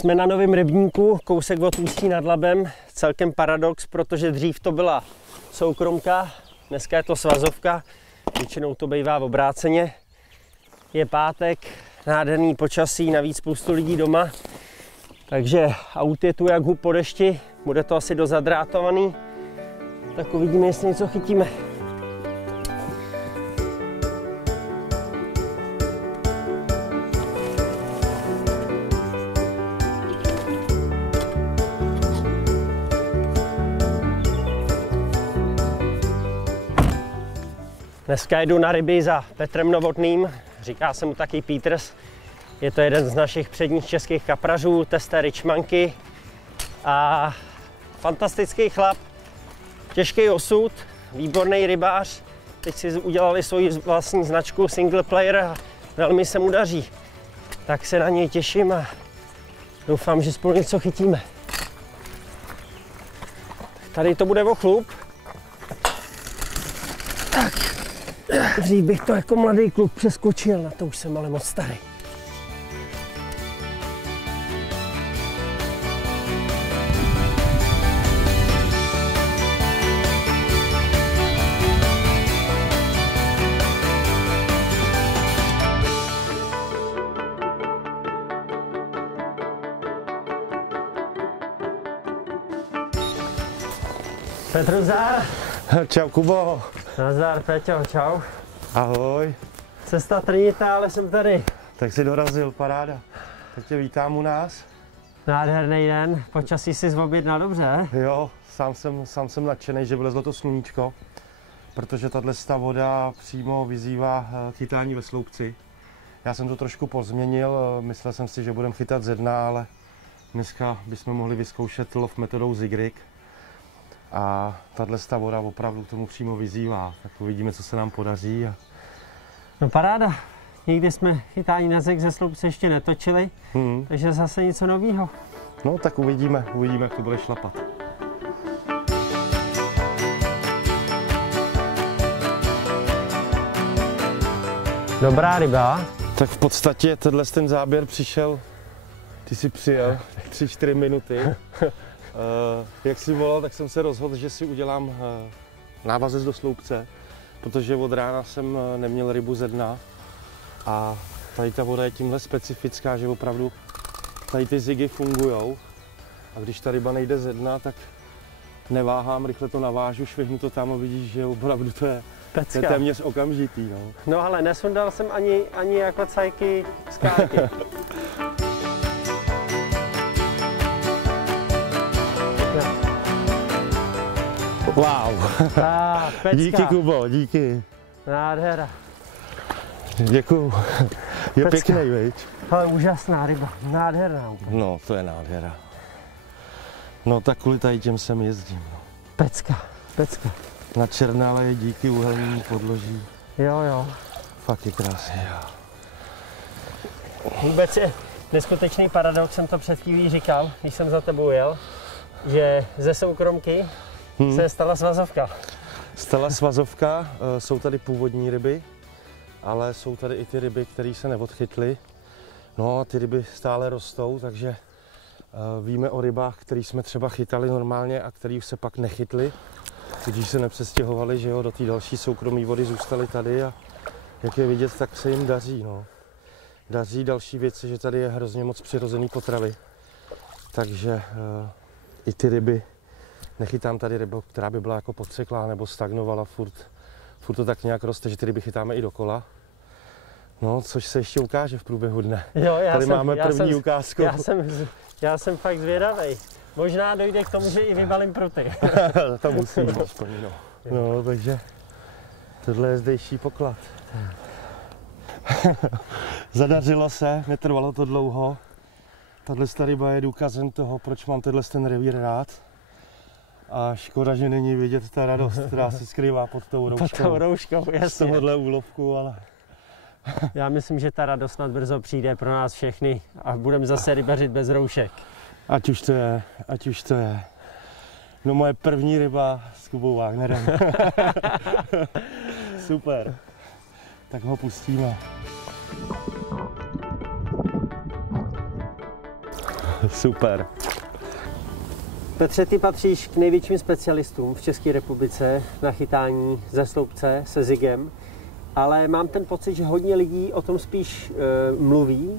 Jsme na Novém rybníku, kousek od Ústí nad Labem. Celkem paradox, protože dřív to byla soukromka, dneska je to svazovka, většinou to bývá v obráceně. Je pátek, nádherný počasí, navíc spoustu lidí doma. Takže aut je tu jak hub po dešti, bude to asi dozadrátovaný. Tak uvidíme, jestli něco chytíme. Dneska jdu na ryby za Petrem Novotným, říká se mu taky Peters. Je to jeden z našich předních českých kaprařů, testé Richmanky. A fantastický chlap, těžký osud, výborný rybář. Teď si udělali svoji vlastní značku Single Player a velmi se mu daří. Tak se na něj těším a doufám, že spolu něco chytíme. Tady to bude o chlup. Tak, dřív bych to jako mladý kluk přeskočil, na to už jsem ale moc starý. Petr Zár. Čau Kubo. Nazdar Peťo, čau. Ahoj. Cesta trnitá, ale jsem tady. Tak jsi dorazil, paráda. Tak tě vítám u nás. Nádherný den, počasí si zobjednal dobře. Jo, sám jsem nadšený, že vylezlo to sluníčko, protože tato voda přímo vyzývá k chytání ve sloupci. Já jsem to trošku pozměnil, myslel jsem si, že budeme chytat ze dna, ale dneska bychom mohli vyzkoušet lov metodou Zigrig. A tato voda opravdu k tomu přímo vyzývá, tak uvidíme, co se nám podaří. No paráda, nikdy jsme chytání na zig ze sloupce ještě netočili, takže zase něco nového. No tak uvidíme, jak to bude šlapat. Dobrá ryba. Tak v podstatě ten záběr přišel, ty jsi přijel 3-4 minuty. Jak jsi volal, tak jsem se rozhodl, že si udělám návazec do sloupce, protože od rána jsem neměl rybu ze dna a tady ta voda je tímhle specifická, že opravdu tady ty zigy fungujou a když ta ryba nejde ze dna, tak neváhám, rychle to navážu, švihnu to tam a vidíš, že opravdu to je téměř okamžitý. No ale nesundal jsem ani jako cajky skálky. Wow. Díky Kubo, díky. Nádhera. Děkuju. Je Pecka. Pěkný, viď? Ale úžasná ryba, nádherná. No, to je nádhera. No tak kvůli tady těm sem jezdím. Pecka. Na Černále je díky uhelnému podloží. Jo. Fakt je krásný. Vůbec je neskutečný paradox, jsem to před chvílí říkal, když jsem za tebou jel, že ze soukromky se stala svazovka. Stala svazovka, jsou tady původní ryby, ale jsou tady i ty ryby, které se neodchytly. No a ty ryby stále rostou, takže víme o rybách, které jsme třeba chytali normálně a které se pak nechytly. Když se nepřestěhovali, že jo, do té další soukromé vody zůstaly tady a jak je vidět, tak se jim daří. No. Daří další věci, že tady je hrozně moc přirozený potravy. Takže i ty ryby, nechytám tady rybu, která by byla jako podseklá nebo stagnovala, furt to tak nějak roste, že ty ryby chytáme i dokola. No, což se ještě ukáže v průběhu dne. Jo, tady máme první ukázku. Já jsem fakt zvědavej. Možná dojde k tomu, že i vybalím pruty. To musím aspoň, no. No, takže tohle je zdejší poklad. Zadařilo se, netrvalo to dlouho. Tahle ryba je důkazem toho, proč mám ten revír rád. A škoda, že není vidět ta radost, která se skrývá pod tou rouškou. Pod tou rouškou, jasně. Z tohohle úlovku, ale... Já myslím, že ta radost snad brzo přijde pro nás všechny a budeme zase rybařit bez roušek. Ať už to je. No moje první ryba s Kubou Wagnerem. Super. Tak ho pustíme. Super. Petře, ty patříš k největším specialistům v České republice na chytání ze sloupce se zigem, ale mám ten pocit, že hodně lidí o tom spíš mluví,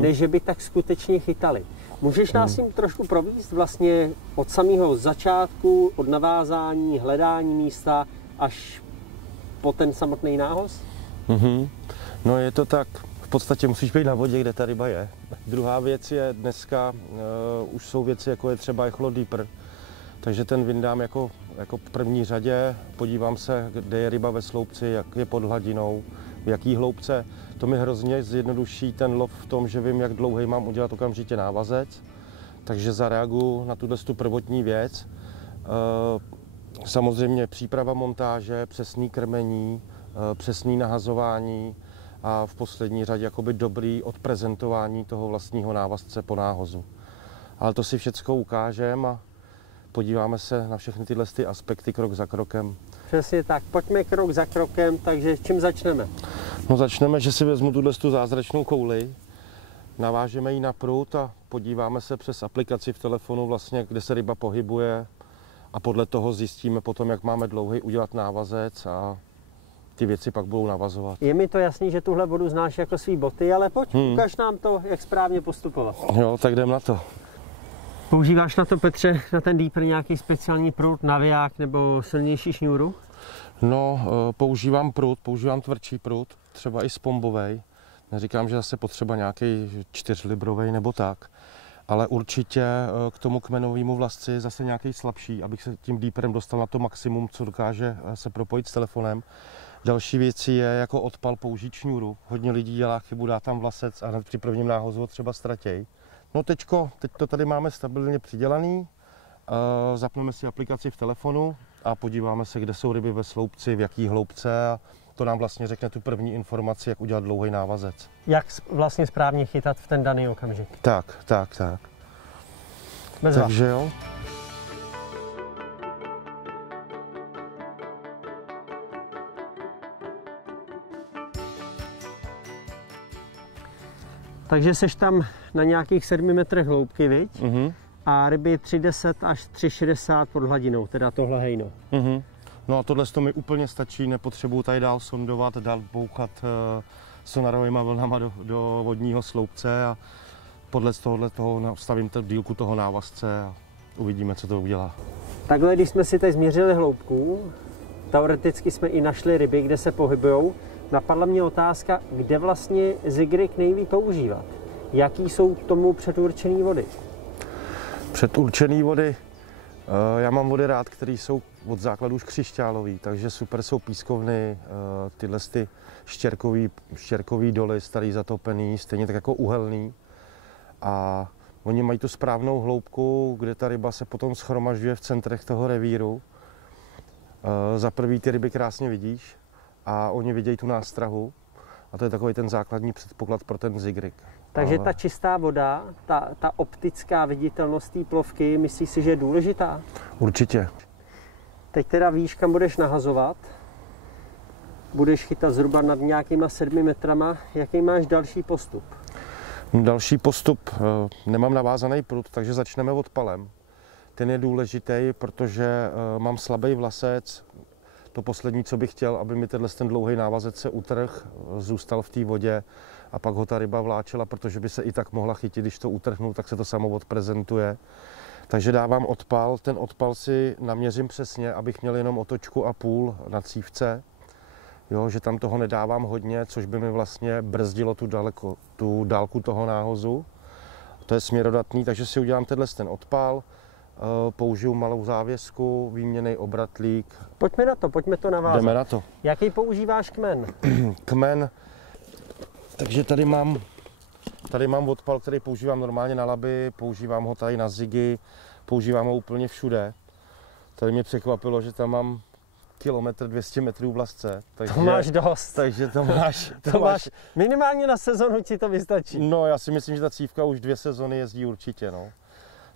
než že by tak skutečně chytali. Můžeš nás tím trošku províst vlastně od samého začátku, od navázání, hledání místa až po ten samotný nához? No je to tak, v podstatě musíš být na vodě, kde ta ryba je. Druhá věc je dneska, už jsou věci, jako je třeba Echlo Deeper, takže ten vyndám jako v první řadě, podívám se, kde je ryba ve sloupci, jak je pod hladinou, v jaký hloubce. To mi hrozně zjednoduší ten lov v tom, že vím, jak dlouhý mám udělat okamžitě návazec, takže zareaguju na tu prvotní věc. Samozřejmě příprava montáže, přesný krmení, přesný nahazování a v poslední řadě jakoby dobrý odprezentování toho vlastního návazce po náhozu. Ale to si všecko ukážeme a podíváme se na všechny tyhle aspekty krok za krokem. Přesně tak, pojďme krok za krokem, takže čím začneme? No začneme, že si vezmu tu zázračnou kouli, navážeme ji na prut a podíváme se přes aplikaci v telefonu vlastně, kde se ryba pohybuje a podle toho zjistíme potom, jak máme dlouhý udělat návazec a ty věci pak budou navazovat. Je mi to jasný, že tuhle vodu znáš jako svý boty, ale pojď, ukaž nám to, jak správně postupovat. Jo, tak jdem na to. Používáš na to, Petře, na ten Deeper nějaký speciální prut, naviják nebo silnější šňůru? No, používám tvrdší prut, třeba i spombovej. Neříkám, že zase potřeba nějaký 4librovej nebo tak, ale určitě k tomu kmenovému vlasci zase nějaký slabší, abych se tím Deeperem dostal na to maximum, co dokáže se propojit s telefonem. Další věcí je jako odpal použít šňůru. Hodně lidí dělá chybu, dá tam vlasec a při prvním náhozu ho třeba ztratěj. No teď to tady máme stabilně přidělaný, zapneme si aplikaci v telefonu a podíváme se, kde jsou ryby ve sloupci, v jaký hloubce a to nám vlastně řekne tu první informaci, jak udělat dlouhý návazec. Jak vlastně správně chytat v ten daný okamžik. Tak. Bez Takže jo. Takže seš tam na nějakých 7 metrech hloubky, viď? A ryby 3,10 až 3,60 pod hladinou, teda tohle hejno. No a tohle to mi úplně stačí, nepotřebuji tady dál sondovat, dál bouchat sonarovými vlnama do vodního sloupce a podle toho nastavím dílku toho návazce a uvidíme, co to udělá. Takhle, když jsme si teď změřili hloubku, teoreticky jsme i našli ryby, kde se pohybujou. Napadla mě otázka, kde vlastně zigrig nejlíp používat? Jaký jsou k tomu předurčené vody? Předurčené vody? Já mám vody rád, které jsou od základu už křišťálový, takže super jsou pískovny, tyhle štěrkový doly, starý zatopený, stejně tak jako uhelný. A oni mají tu správnou hloubku, kde ta ryba se potom shromažďuje v centrech toho revíru. Za prvý ty ryby krásně vidíš a oni vidějí tu nástrahu a to je takový ten základní předpoklad pro ten zigrig. Takže ta čistá voda, ta optická viditelnost té plovky, myslíš si, že je důležitá? Určitě. Teď teda víš, kam budeš nahazovat. Budeš chytat zhruba nad nějakýma 7 metrama. Jaký máš další postup? Další postup, nemám navázaný prut, takže začneme odpalem. Ten je důležitý, protože mám slabý vlasec. To poslední, co bych chtěl, aby mi ten dlouhý návazec se utrhl, zůstal v té vodě a pak ho ta ryba vláčela, protože by se i tak mohla chytit, když to utrhnu, tak se to samo odprezentuje. Takže dávám odpal, ten odpal si naměřím přesně, abych měl jenom otočku a půl na cívce. Jo, že tam toho nedávám hodně, což by mi vlastně brzdilo tu dálku toho náhozu. To je směrodatný, takže si udělám ten odpal, použiju malou závěsku, výměnný obratlík. Pojďme to navázat. Jdeme na to. Jaký používáš kmen? Kmen, takže tady mám odpal, který používám normálně na laby, používám ho tady na zigy, používám ho úplně všude. Tady mě překvapilo, že tam mám 200 metrů vlasce. Takže, to máš dost. Takže to máš. Minimálně na sezonu ti to vystačí. No, já si myslím, že ta cívka už 2 sezony jezdí určitě, no.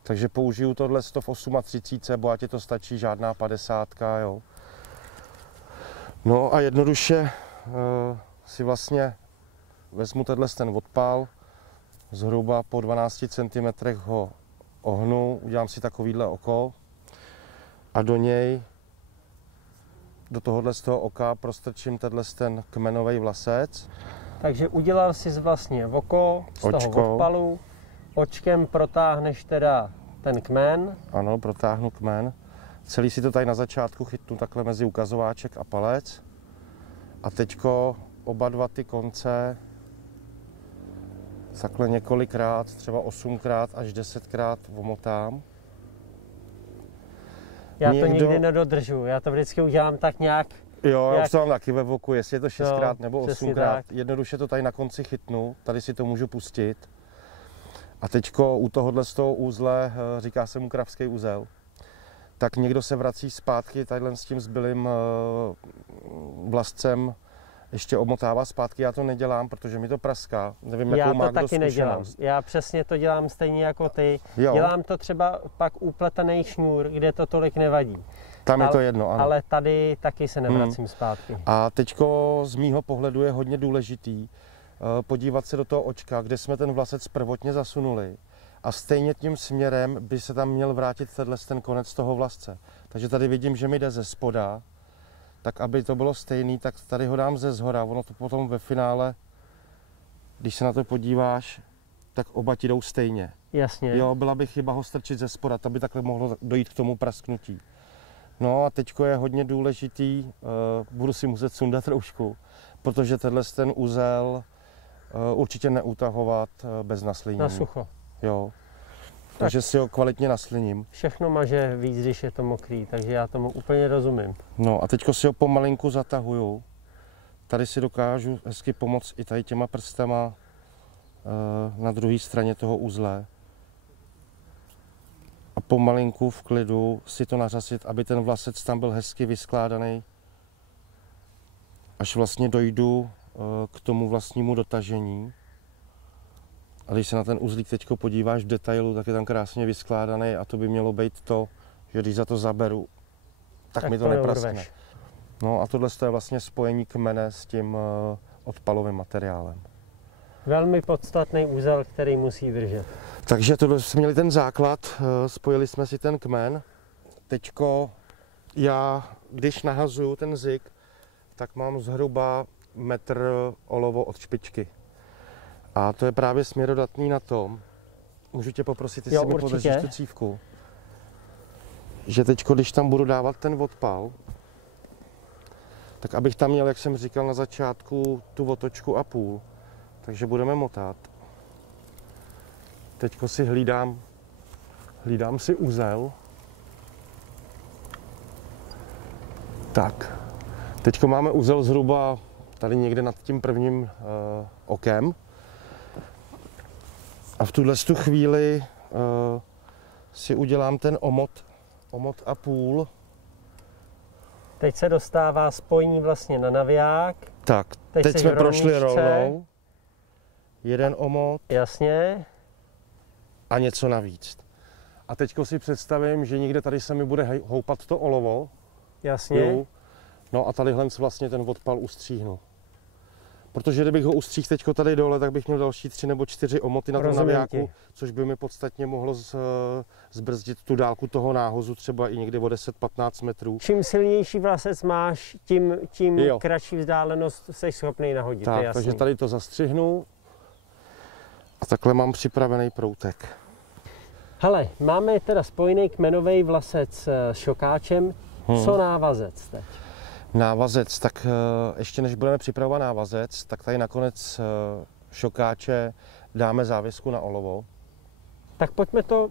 Takže použiju tohle v 38, bo ať to stačí, žádná 50, jo. No a jednoduše si vlastně vezmu ten odpal, Zhruba po 12 cm ho ohnu, udělám si takovýhle oko a do něj, do tohohle z toho oka prostrčím ten kmenový vlasec. Takže udělal jsi vlastně oko z Očko. toho odpalu, očkem protáhneš teda ten kmen. Ano, protáhnu kmen. Celý si to tady na začátku chytnu takhle mezi ukazováček a palec. A teďko oba dva ty konce takhle několikrát, třeba 8krát až 10krát omotám. Já to nikdy nedodržu, já to vždycky udělám tak nějak. Jo, já už to mám taky ve voku, jestli je to 6krát nebo 8krát. Tak. Jednoduše to tady na konci chytnu, tady si to můžu pustit. A teďko u tohohle z toho úzle, říká se mu kravský úzel, tak někdo se vrací zpátky tadyhle s tím zbylým vlascem, ještě omotává zpátky, já to nedělám, protože mi to praská. Nevím, jakou má kdo zkušenost. Já to taky nedělám. Já přesně to dělám stejně jako ty. Jo. Dělám to třeba pak upletený šňůr, kde to tolik nevadí. Tam je to jedno, ano. Ale tady taky se nevracím zpátky. A teďko z mýho pohledu je hodně důležitý podívat se do toho očka, kde jsme ten vlasec prvotně zasunuli. A stejně tím směrem by se tam měl vrátit ten konec toho vlasce. Takže tady vidím, že mi jde ze spoda, tak aby to bylo stejný, tak tady ho dám ze zhora. Ono to potom ve finále, když se na to podíváš, tak oba ti jdou stejně. Jasně. Jo, byla by chyba ho strčit ze spoda, to by takhle mohlo dojít k tomu prasknutí. No a teďko je hodně důležitý, budu si muset sundat roušku, protože ten úzel určitě neutahovat bez naslinění. Na sucho. Jo. Takže si ho kvalitně nasliním. Všechno maže víc, když je to mokrý, takže já tomu úplně rozumím. No a teďko si ho pomalinku zatahuju. Tady si dokážu hezky pomoct i tady těma prstama na druhé straně toho uzle. A pomalinku v klidu si to nařazit, aby ten vlasec tam byl hezky vyskládaný, až vlastně dojdu k tomu vlastnímu dotažení. A když se na ten uzlík teďko podíváš v detailu, tak je tam krásně vyskládaný a to by mělo být to, že když za to zaberu, tak mi to nepraskne. No a tohle je vlastně spojení kmene s tím odpalovým materiálem. Velmi podstatný úzel, který musí držet. Takže tohle jsme měli ten základ, spojili jsme si ten kmen. Teďko já, když nahazuju ten zik, tak mám zhruba metr olovo od špičky. A to je právě směrodatný na tom, můžu tě poprosit, jestli mi podržíš tu cívku, že teďko, když tam budu dávat ten odpal, tak abych tam měl, jak jsem říkal na začátku, tu otočku a půl. Takže budeme motat. Teďko si hlídám si uzel. Tak, teďko máme uzel zhruba tady někde nad tím prvním okem. A v tuhle chvíli si udělám ten omot a půl. Teď se dostává spojení vlastně na naviják. Tak, teď jsme prošli rolou. Jeden omot. Jasně. A něco navíc. A teďko si představím, že někde tady se mi bude houpat to olovo. Jasně. Jo. No a tadyhle vlastně ten odpal ustříhnu. Protože kdybych ho ustříhl teďko tady dole, tak bych měl další 3 nebo 4 omoty na tom navijáku, což by mi podstatně mohlo zbrzdit tu dálku toho náhozu třeba i někdy o 10-15 metrů. Čím silnější vlasec máš, tím kratší vzdálenost jsi schopný nahodit. Tak, takže tady to zastřihnu a takhle mám připravený proutek. Hele, máme teda spojený kmenový vlasec s šokáčem. Co návazec teď? Návazec, tak ještě než budeme připravovat návazec, tak tady nakonec šokáče dáme závěsku na olovo. Tak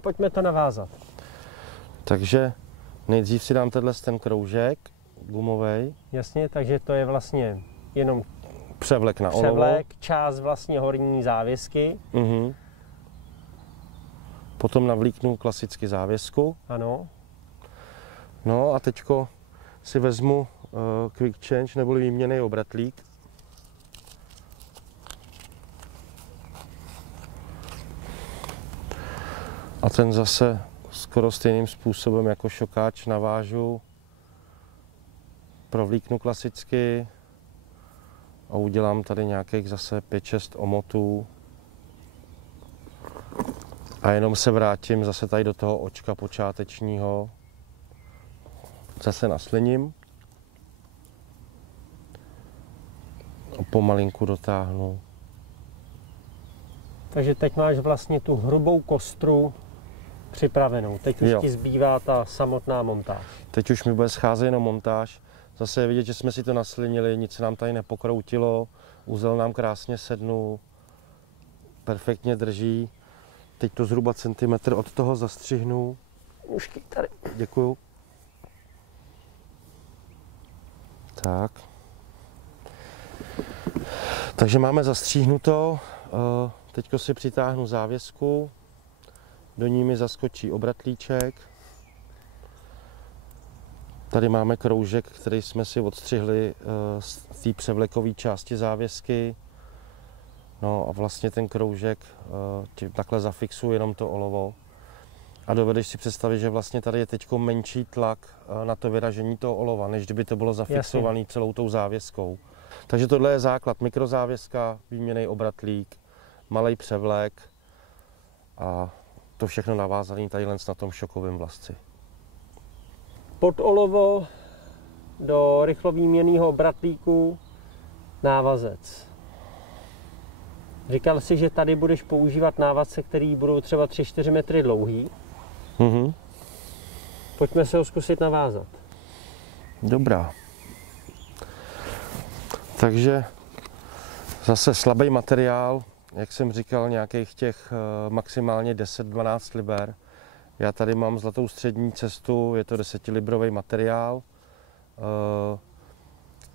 pojďme to navázat. Takže nejdřív si dám ten kroužek gumový. Jasně, takže to je vlastně jenom převlek na olovo. Část vlastně horní závěsky. Potom navlíknu klasicky závěsku. Ano. No a teďko si vezmu quick change neboli výměnný obratlík. A ten zase skoro stejným způsobem jako šokáč navážu, provlíknu klasicky a udělám tady nějakých zase 5-6 omotů. A jenom se vrátím zase tady do toho očka počátečního. Zase nasliním. A pomalinku dotáhnu. Takže teď máš vlastně tu hrubou kostru připravenou. Teď už ti zbývá ta samotná montáž. Teď už mi bude scházet jenom montáž. Zase je vidět, že jsme si to naslinili, nic se nám tady nepokroutilo. Uzel nám krásně sednul, perfektně drží. Teď to zhruba centimetr od toho zastřihnu. Nůžky tady. Děkuju. Tak. Takže máme zastříhnuto. Teď si přitáhnu závěsku. Do ní mi zaskočí obratlíček. Tady máme kroužek, který jsme si odstřihli z té převlekové části závěsky. No a vlastně ten kroužek takhle zafixuje jenom to olovo. A dovedeš si představit, že vlastně tady je teď menší tlak na to vyražení toho olova, než kdyby to bylo zafixované celou tou závěskou. Takže tohle je základ. Mikrozávěska, výměnný obratlík, malý převlek a to všechno navázané tady na tom šokovém vlasci. Pod olovo do rychlovýměnného obratlíku návazec. Říkal jsi, že tady budeš používat návazce, které budou třeba 3-4 metry dlouhý. Mhm. Pojďme se ho zkusit navázat. Dobrá. Takže zase slabý materiál, jak jsem říkal, nějakých těch maximálně 10-12 liber. Já tady mám zlatou střední cestu, je to 10librový materiál.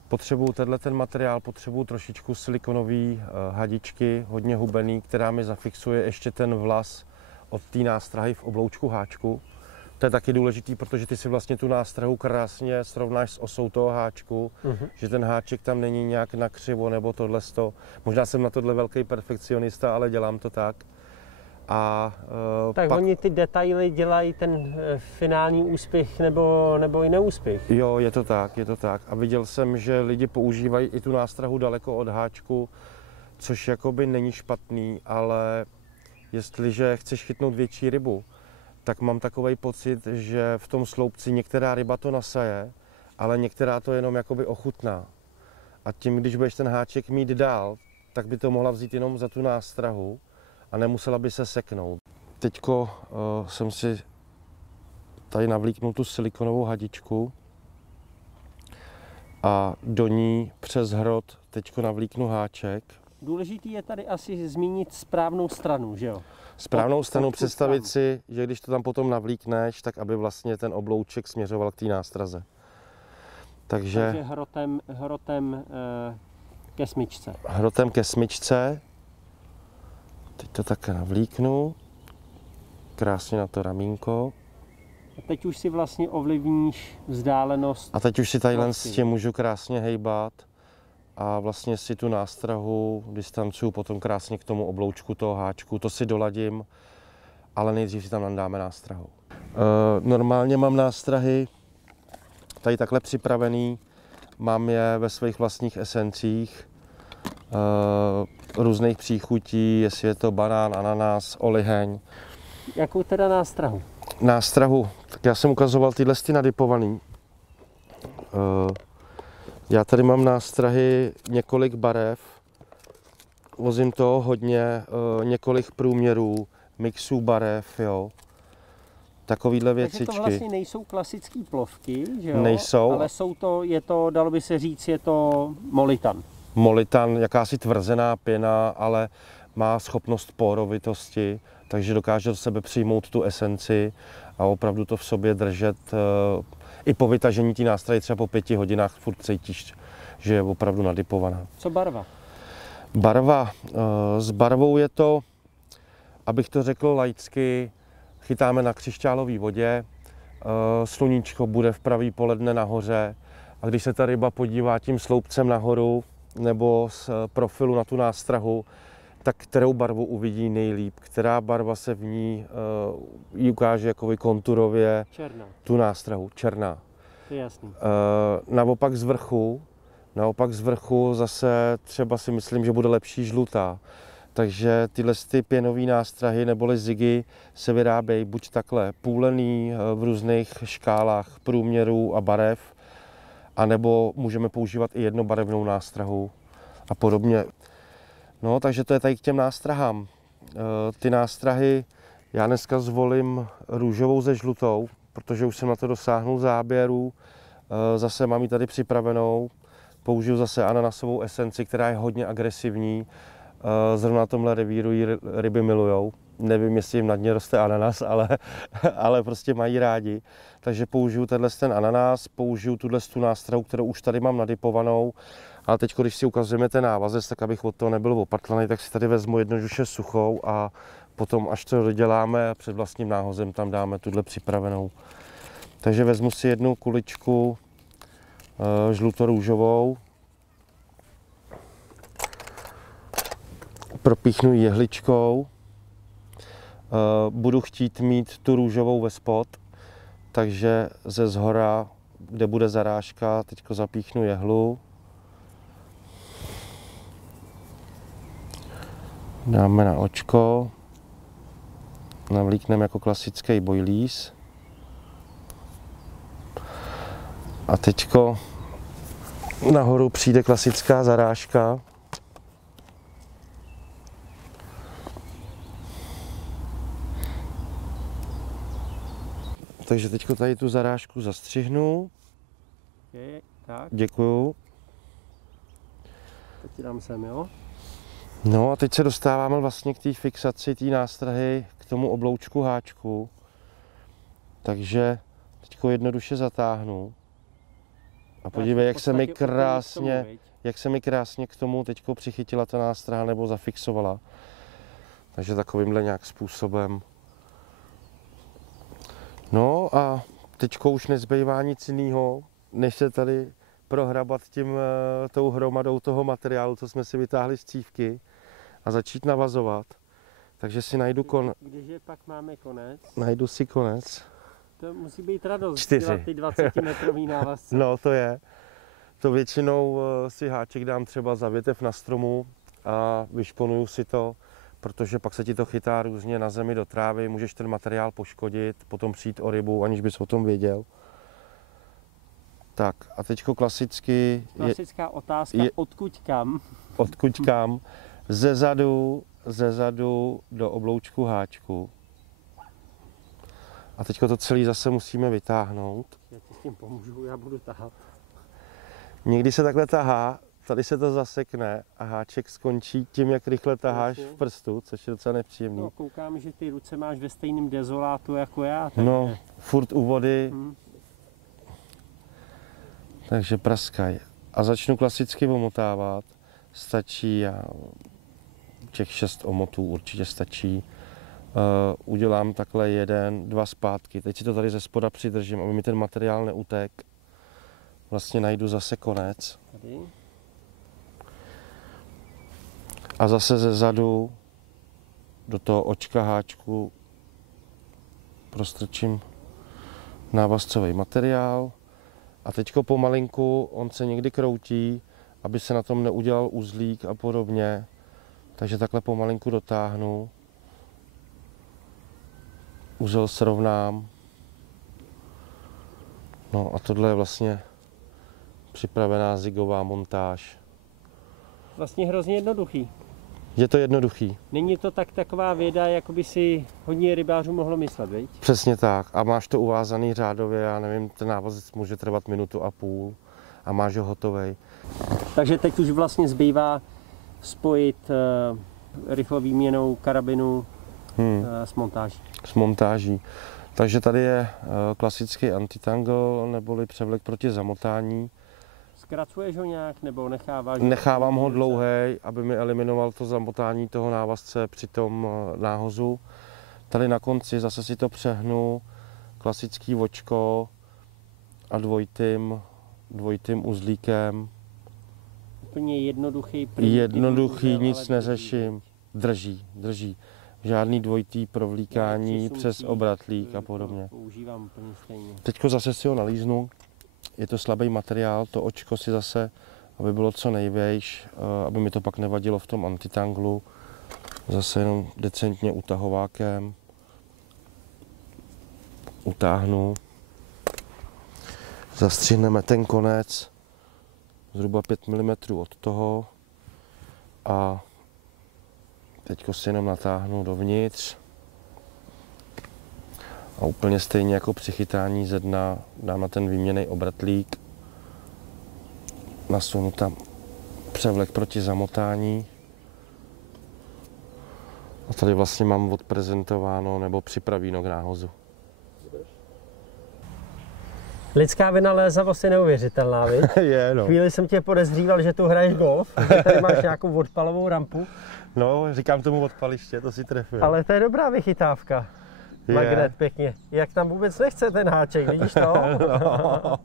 Potřebuju ten materiál, potřebuju trošičku silikonové hadičky, hodně hubený, která mi zafixuje ještě ten vlas od té nástrahy v obloučku háčku. To je taky důležitý, protože ty si vlastně tu nástrahu krásně srovnáš s osou toho háčku, že ten háček tam není nějak nakřivo nebo tohleto. Možná jsem na tohle velký perfekcionista, ale dělám to tak. Tak pak oni ty detaily dělají ten finální úspěch nebo i neúspěch. Jo, je to tak, je to tak. A viděl jsem, že lidi používají i tu nástrahu daleko od háčku, což jakoby není špatný, ale jestliže chceš chytnout větší rybu, tak mám takový pocit, že v tom sloupci některá ryba to nasaje, ale některá to jenom jakoby ochutná. A tím, když budeš ten háček mít dál, tak by to mohla vzít jenom za tu nástrahu a nemusela by se seknout. Teďko jsem si tady navlíknul tu silikonovou hadičku a do ní přes hrot teďko navlíknu háček. Důležitý je tady asi zmínit správnou stranu, že jo? Správnou stranu, představit si, že když to tam potom navlíkneš, tak aby vlastně ten oblouček směřoval k té nástraze. Takže hrotem ke smyčce. Hrotem ke smyčce. Teď to také navlíknu. Krásně na to ramínko. A teď už si vlastně ovlivníš vzdálenost. A teď už si tadyhle s tím můžu krásně hejbat. A vlastně si tu nástrahu distancuju potom krásně k tomu obloučku toho háčku. To si doladím, ale nejdřív si tam nandáme nástrahu. Normálně mám nástrahy tady takhle připravený. Mám je ve svých vlastních esencích. Různých příchutí, jestli je to banán, ananas, oliheň. Jakou teda nástrahu? Nástrahu, tak já jsem ukazoval tyhle nadipovaný. Já tady mám nástrahy několik barev, vozím to hodně, několik průměrů, mixů barev, jo. Takovýhle věcičky. Takže to vlastně nejsou klasické plovky, že jo? Nejsou. Ale je to, dalo by se říct, je to molitan. Molitan, jakási tvrzená pěna, ale má schopnost porovitosti, takže dokáže do sebe přijmout tu esenci a opravdu to v sobě držet. I po vytažení té nástroje třeba po 5 hodinách furt cítíš, že je opravdu nadipovaná. Co barva? Barva. S barvou je to, abych to řekl laicky, chytáme na křišťálové vodě, sluníčko bude v pravý poledne nahoře a když se ta ryba podívá tím sloupcem nahoru nebo z profilu na tu nástrahu, tak kterou barvu uvidí nejlíp, která barva se v ní jí ukáže jakoby konturově. Černá. Tu nástrahu, černá. To je jasný. Naopak z vrchu zase třeba si myslím, že bude lepší žlutá. Takže tyhle ty pěnové nástrahy neboli zigy se vyrábějí buď takhle půlený v různých škálách průměrů a barev, anebo můžeme používat i jednobarevnou nástrahu a podobně. No, takže to je tady k těm nástrahám. Ty nástrahy já dneska zvolím růžovou se žlutou, protože už jsem na to dosáhnul záběru. Zase mám ji tady připravenou. Použiju zase ananasovou esenci, která je hodně agresivní. Zrovna na tomhle revíru ji ryby milujou. Nevím, jestli jim na dně roste ananas, ale prostě mají rádi. Takže použiju ten ananas, použiju tuhle nástrahu, kterou už tady mám nadypovanou. Ale teď, když si ukazujeme ten návazec, tak abych od toho nebyl opatlaný, tak si tady vezmu jednoduše suchou a potom, až to doděláme, před vlastním náhozem tam dáme tuhle připravenou. Takže vezmu si jednu kuličku žlutorůžovou, propíchnu ji jehličkou, budu chtít mít tu růžovou ve spod, takže ze zhora, kde bude zarážka, teďko zapíchnu jehlu. Dáme na očko, navlíkneme jako klasický boilies. A teďko nahoru přijde klasická zarážka. Takže teďko tady tu zarážku zastřihnu. Okay, tak. Děkuju. Teď ti dám sem, jo? No a teď se dostáváme vlastně k té fixaci té nástrahy, k tomu obloučku háčku. Takže teďko jednoduše zatáhnu. A podívej, jak se mi krásně k tomu teďko přichytila ta nástraha nebo zafixovala. Takže takovýmhle nějak způsobem. No a teďko už nezbývá nic jiného, než se tady prohrabat tou hromadou toho materiálu, co jsme si vytáhli z cívky a začít navazovat. Takže si najdu Když pak máme konec. Najdu si konec. To musí být radost, 4. dělat ty 20-metrový návazce. No to je. To většinou si háček dám třeba za větev na stromu a vyšponuju si to, protože pak se ti to chytá různě na zemi do trávy, můžeš ten materiál poškodit, potom přijít o rybu, aniž bys o tom věděl. Tak a teďko klasická otázka, odkud kam? Odkud kam? Ze zadu do obloučku háčku. A teďko to celé zase musíme vytáhnout. Já ti s tím pomůžu, já budu tahat. Někdy se takhle tahá, tady se to zasekne a háček skončí tím, jak rychle taháš v prstu, což je docela nepříjemný. No, koukám, že ty ruce máš ve stejném dezolátu jako já. Takže... No, furt u vody. Takže praskaj. A začnu klasicky omotávat. Stačí, těch 6 omotů určitě stačí. Udělám takhle 1, 2 zpátky. Teď si to tady ze spoda přidržím, aby mi ten materiál neutek. Vlastně najdu zase konec. Tady. A zase ze zadu do toho očka háčku prostrčím návazcový materiál. A teďko pomalinku, on se někdy kroutí, aby se na tom neudělal uzlík a podobně. Takže takhle pomalinku dotáhnu. Uzel srovnám. No a tohle je vlastně připravená zigová montáž. Vlastně hrozně jednoduchý. Je to jednoduchý. Není to taková věda, jako by si hodně rybářů mohlo myslet, viď? Přesně tak. A máš to uvázaný řádově, já nevím, ten návazec může trvat 1,5 minuty a máš ho hotovej. Takže teď už vlastně zbývá spojit rychlou výměnou karabinu s montáží. S montáží. Takže tady je klasický antitangle, neboli převlek proti zamotání. Zkracuješ ho nějak nebo necháváš? Nechávám ho dlouhej, aby mi eliminoval to zamotání toho návazce při tom náhozu. Tady na konci zase si to přehnu, klasický vočko a dvojitým uzlíkem. Úplně jednoduchý. Jednoduchý, nic neřeším. Drží. Žádný dvojitý provlíkání přes obratlík a podobně. Používám úplně stejně. Teďko zase si ho nalíznu. Je to slabý materiál, to očko si zase, aby bylo co nejvejš, aby mi to pak nevadilo v tom antitanglu. Zase jenom decentně utahovákem. Utáhnu. Zastřihneme ten konec zhruba 5 mm od toho a teď si jenom natáhnu dovnitř a úplně stejně jako při chytání ze dna dám na ten výměnný obratlík, nasunu tam převlek proti zamotání a tady vlastně mám odprezentováno nebo připravíno k náhozu. Lidská vynalézavost je neuvěřitelná, viď? Je, no. Chvíli jsem tě podezříval, že tu hraješ golf, že tady máš nějakou odpalovou rampu. No, říkám tomu odpaliště, to si trefil. Ale to je dobrá vychytávka. Magnet, pěkně. Jak tam vůbec nechce ten háček, vidíš to? No.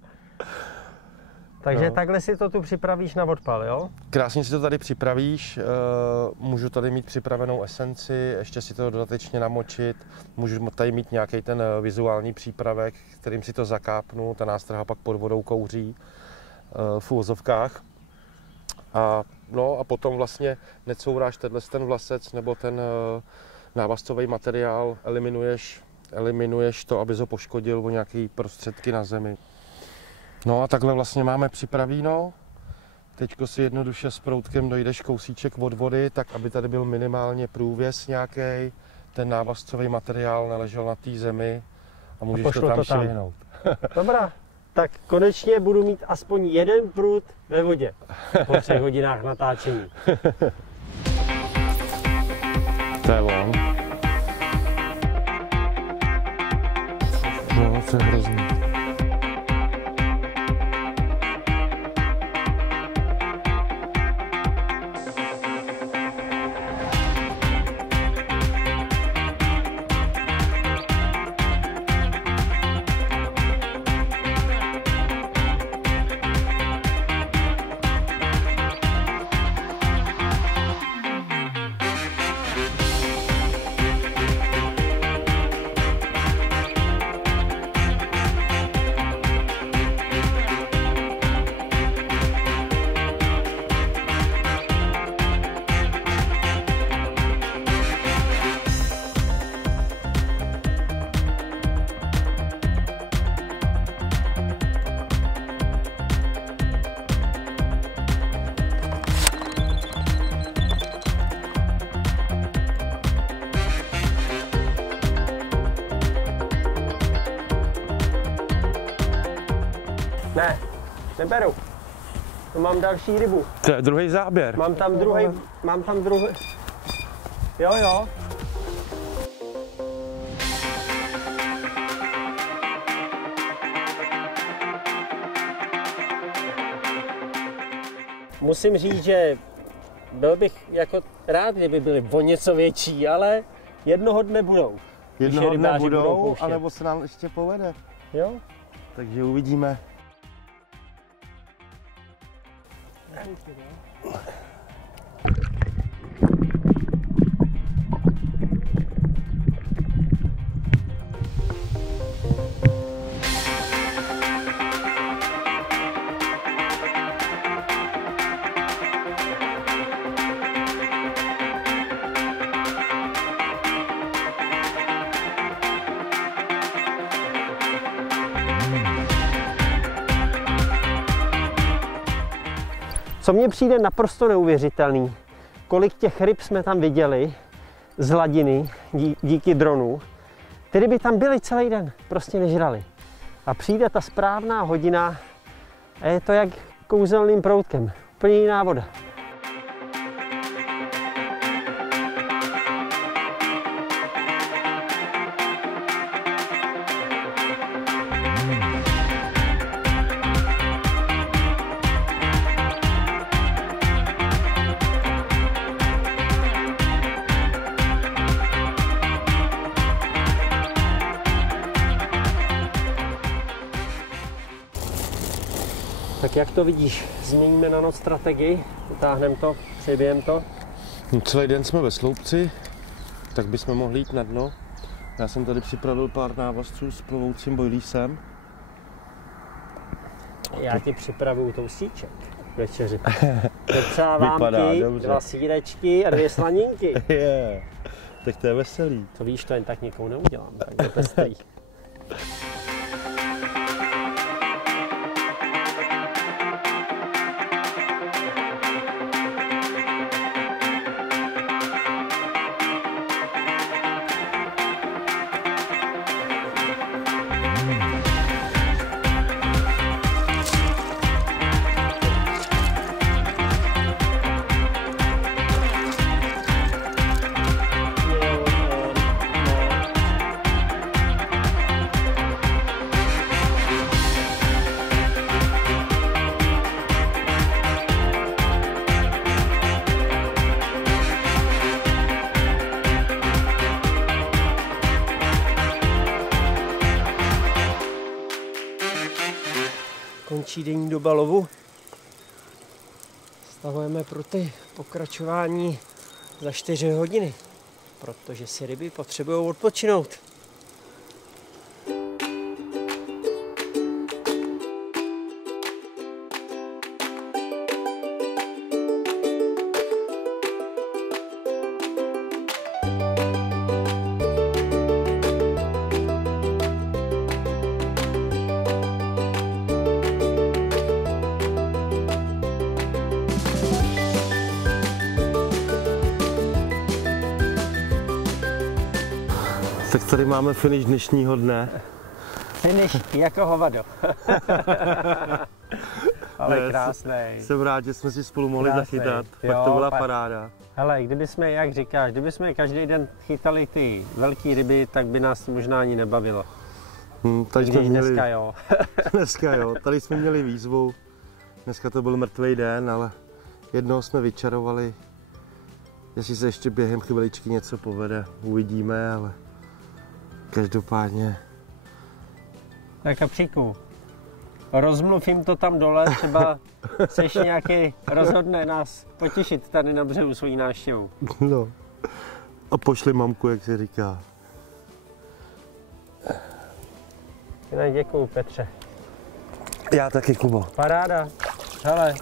Takže takhle si to tu připravíš na odpal, jo? Krásně si to tady připravíš, můžu tady mít připravenou esenci, ještě si to dodatečně namočit, můžu tady mít nějaký ten vizuální přípravek, kterým si to zakápnu, ta nástraha pak pod vodou kouří v uvozovkách. A potom vlastně necouráš ten vlasec nebo ten návazcový materiál, eliminuješ to, abys ho poškodil o nějaké prostředky na zemi. No a takhle vlastně máme připravíno. Teďko si jednoduše s proutkem dojdeš kousíček od vody, tak aby tady byl minimálně průvěs nějaký, ten návazcový materiál neležel na té zemi a můžeš to tam švihnout. Dobrá, tak konečně budu mít aspoň jeden prut ve vodě po 3 hodinách natáčení. To je on. No, to je hrozný. Ne, neberu. To mám další rybu. To je druhý záběr. Mám tam druhý. Jo. Musím říct, že byl bych jako rád, kdyby byly o něco větší, ale jednoho dne budou. Jednoho dne budou, anebo se nám ještě povede. Jo? Takže uvidíme. Co mně přijde naprosto neuvěřitelný, kolik těch ryb jsme tam viděli z hladiny díky dronu. Ty ryby tam byly celý den, prostě nežrali. A přijde ta správná hodina a je to jak kouzelným proutkem, úplně jiná voda. Tak jak to vidíš? Změníme na noc strategii, utáhneme to, přebijeme to. No, celý den jsme ve sloupci, tak bychom mohli jít na dno. Já jsem tady připravil pár návazců s plovoucím bojlísem. Já ti připravuju toustíček. večeři. Třeba vámky, 2 sýrečky a 2 slaninky. Yeah. Tak to je veselý. To víš, to jen tak někomu neudělám, tak to pestrý. Končí denní doba lovu. Stavujeme pruty, pokračování za 4 hodiny, protože si ryby potřebují odpočinout. Tak tady máme finish dnešního dne. Finish jako hovado. Ale krásný. Jsem rád, že jsme si spolu mohli zachytat. Pak to byla paráda. Hele, kdybychom, jak říkáš, kdybychom každý den chytali ty velké ryby, tak by nás to možná ani nebavilo. Tady jsme měli, dneska jo. Dneska jo. Tady jsme měli výzvu. Dneska to byl mrtvý den, ale jednoho jsme vyčarovali. Jestli se ještě během chviličky něco povede, uvidíme, ale každopádně. Tak Kapříku, rozmluv jim to tam dole, třeba seš nějaký rozhodne nás potěšit tady na břehu svojí návštěvou. No. A pošli mamku, jak se říká. Děkuju, Petře. Já taky, Kubo. Paráda. Hele,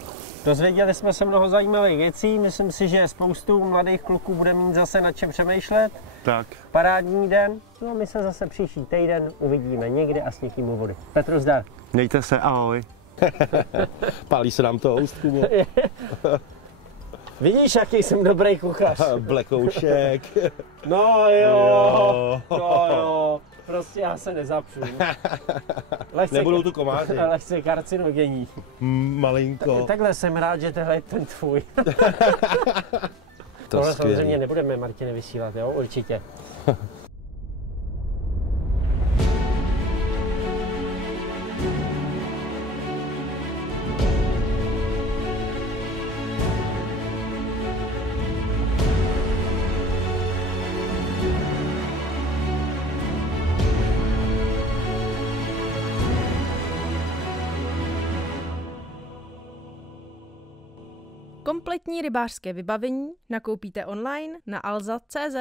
dozvěděli jsme se mnoho zajímavých věcí. Myslím si, že spoustu mladých kluků bude mít zase nad čem přemýšlet. Tak. Parádní den. No a my se zase příští týden uvidíme někde a s někým u vody. Petru, zdar. Mějte se, ahoj. Pálí se nám to houst, Kubo. Vidíš, jaký jsem dobrý kuchař. Blekoušek. No jo. No jo. Prostě já se nezapřu. Nebudou tu komáři. Lehce karcinogenní. Malinko. Takhle jsem rád, že tohle je ten tvůj. Tohle samozřejmě nebudeme, Martine, vysílat, jo? Určitě. Kompletní rybářské vybavení nakoupíte online na alza.cz.